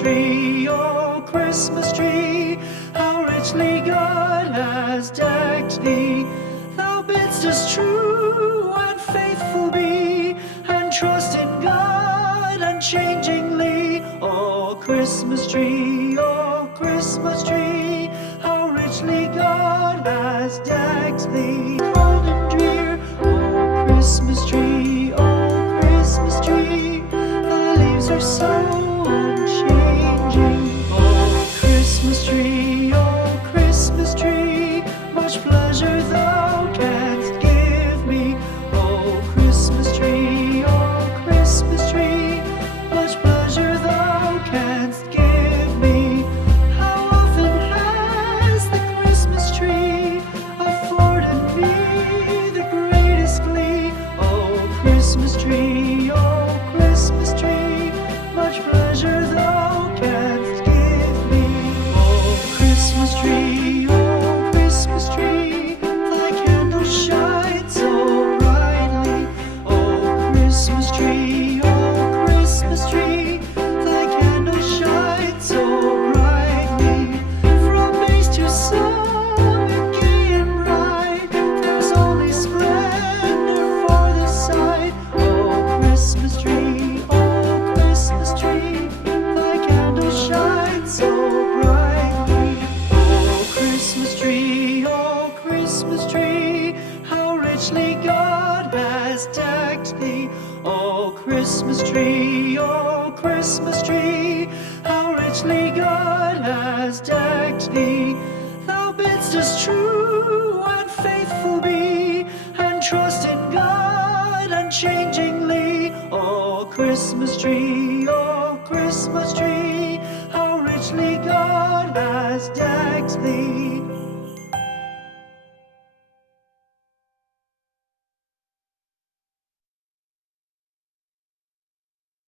tree, oh Christmas tree, how richly God has decked thee. Thou bidst us true and faithful be, and trust in God unchangingly. Oh Christmas tree, how richly God has decked thee. Cold and drear, oh Christmas tree, thy leaves are so unchanging. Oh Christmas tree, much pleasure thou canst give me. Oh Christmas tree, much pleasure thou canst give me. How often has the Christmas tree afforded me the greatest glee? Oh Christmas tree, much pleasure thou canst give me. Oh Christmas tree, thy candles shine so brightly. Oh Christmas tree, thy candles shine so brightly. From base to summit, gay and bright, there's only splendor for the sight. Oh Christmas tree, thy candles shine so brightly. Oh Christmas tree, how richly God has decked thee. Oh Christmas tree, how richly God has decked thee. Thou bidst us true and faithful be, and trust in God unchangingly. Oh Christmas tree, how richly God has decked thee.